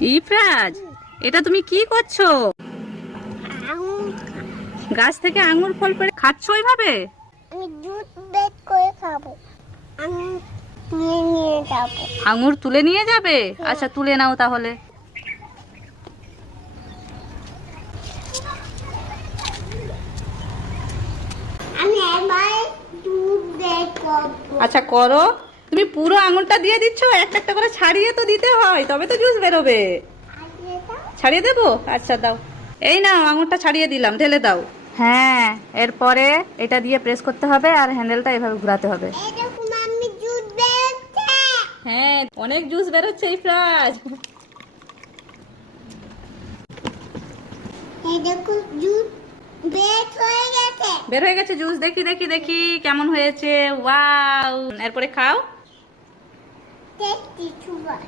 ইফরাজ, এটা তুমি কি করছো? গাছ থেকে আঙ্গুর ফল পেড়ে খাচ্ছ ওইভাবে? আমি দুধ বের করে খাবো। আমি নিয়ে নিয়ে যাবো। আঙ্গুর তুলে নিয়ে যাবে? আচ্ছা, তুলে নাও তাহলে। আমি এবার দুধ বের করবো। আচ্ছা করো। তুমি পুরো আঙুরটা দিয়ে দিচ্ছ? একটা একটা করে ছাড়িয়ে তো দিতে হয়, তবে তো জুস বেরোবে। আর এটা ছাড়িয়ে দেবো? আচ্ছা দাও। এই নাও, আঙুরটা ছাড়িয়ে দিলাম, ঢেলে দাও। হ্যাঁ, এরপরে এটা দিয়ে প্রেস করতে হবে আর হ্যান্ডেলটা এভাবে ঘোরাতে হবে। এরকম আমি দুধ বেরোচ্ছে। হ্যাঁ, অনেক জুস বেরোচ্ছে ইফরাজ। এরকম দুধ বের হয়ে গেছে। বের হয়ে গেছে জুস। দেখি দেখি দেখি কেমন হয়েছে। ওয়াও! এরপরে খাও। Tasty sugar.